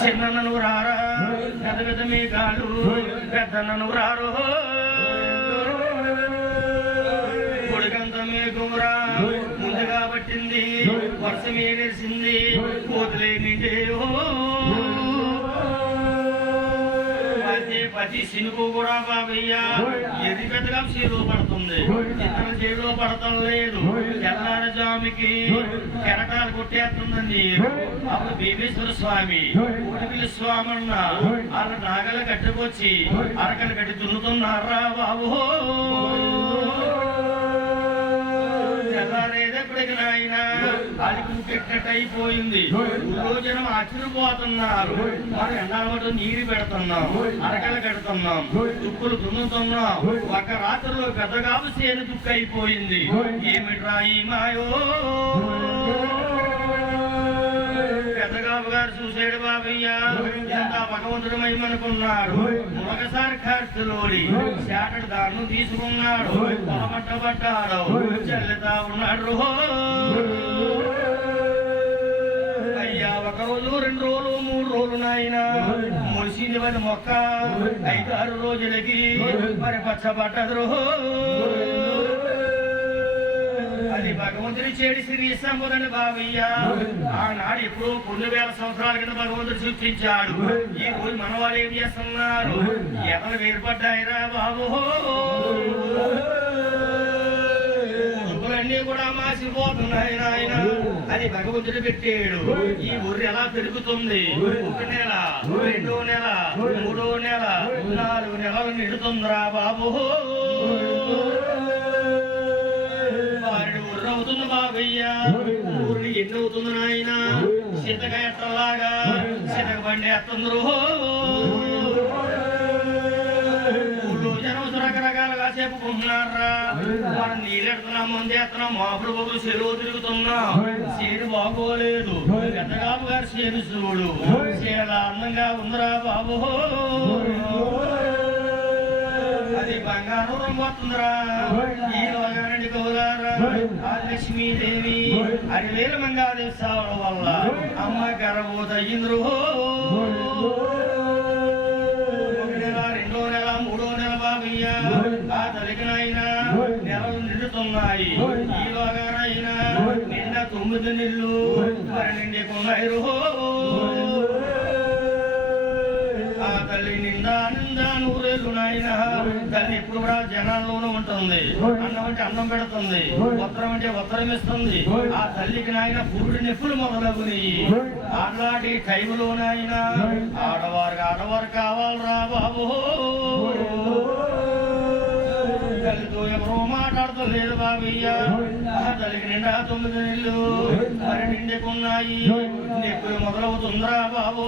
చిన్నను రారా పెద్ద పెద్ద మీ కాళ్ళు పెద్దనను రారు కొడుకంత మేకురా ముందుగా పట్టింది వర్షం నెరిసింది కోతులే నిండే పతి సినుకు కూడా బాబయ్య ఎర్రి పెద్దగా చీలో పడుతుంది. ఇతర చేలో పడటం లేదు. తెల్లారజామికి కెరటాలు కొట్టేస్తుందండి. అప్పుడు భీమేశ్వర స్వామి కోటిపిల్లి స్వామి అన్న వాళ్ళ నాగలు కట్టుకొచ్చి అరకలు కట్టి దున్నుతున్నారా బాబు? తెల్లారేదెప్పటికి నాయన అడుగు పెట్టినట్టు అయిపోయింది జనం ఆశ్చర్యపోతున్నారు మనం ఎండాలమటు నీరు పెడుతున్నాం అరకలు కడుతున్నాం దుక్కులు దున్నుతున్నాం. ఒక రాత్రిలో పెద్దగా సేను దుక్కు అయిపోయింది ఏమిట్రా ఈ మాయో? పెద్దగాబు గారు చూసాడు బాబయ్య భగవంతుడు మహిమనుకున్నాడు ఒకసారి ఖర్చులోడి శాటడు దాన్ని తీసుకున్నాడు. పొలమట్ట పట్టాడు. చెల్లుతా ఉన్నాడు. అయ్యా ఒక రోజు రెండు రోజులు మూడు రోజులు నాయన. ములిసింది మరి మొక్క. ఐదు ఆరు రోజులకి మరి పచ్చబట్టదు అది భగవంతుడి చేడి శ్రీ సంబుదని బాబయ్య. ఆనాడు ఎప్పుడో కొన్ని వేల సంవత్సరాల కింద భగవంతుడు సృష్టించాడు ఈ రోజు మనవాళ్ళు ఏం చేస్తున్నారు? ఎతలు వేరుపడ్డాయిరా బాబు? ఉరుకులన్నీ కూడా మాసిపోతున్నాయి నాయన. అది భగవంతుడు పెట్టాడు. ఈ ఊరు ఎలా పెరుగుతుంది? ఒక నెల రెండో నెల మూడో నెల నాలుగు నెలలు నిడుతుందిరా బాబు. ఊరిని ఎన్ని అవుతుంది నాయన? సీతక ఎట్టలాగా సీతక బండి ఎత్తుందరు ఊళ్ళో రకరకాలుగా చెప్పుకుంటున్నారా? మనం నీళ్ళెడుతున్నాం ముందు ఎత్తున్నాం మాపుడు బొబ్బులు చెరువు తిరుగుతున్నాం. చేను బాగోలేదు. పెద్దగాబు గారు చేను చూడు. చాలా అందంగా ఉందిరా బాబు. అది బంగారం రంగుతుందిరా ఈ లోగారండి గౌరారా లక్ష్మీదేవి. అరివేల మంగాదేవి సావడం వల్ల అమ్మ గర్భవత అయ్యింద్రు ఒక నెల రెండో నెల మూడో నెల బాబయ్య ఆ తల్లికినైనా నెలలు నిండుతున్నాయి. ఈ లోగారైనా నిండా తొమ్మిది నెలలు. మరి నిండుకున్నాయి రో నాయన దాన్ని ఎప్పుడు కూడా జనాల్లోనూ ఉంటుంది. అన్నం అంటే అన్నం పెడుతుంది. ఉత్తరం అంటే ఉత్తరం ఇస్తుంది. ఆ తల్లికి నాయన పురుడు నిప్పులు మొదలగుని. అలాంటి టైంలో నాయన ఆడవారికి ఆడవారు కావాలరా బాబు. తల్లితో ఎవరో మాట్లాడతలేదు బాబయ్య. ఆ తల్లికి నిండా తొమ్మిది నెలలు. మరి నిండుకున్నాయి. నిప్పులు మొదలవుతుందిరా బాబు.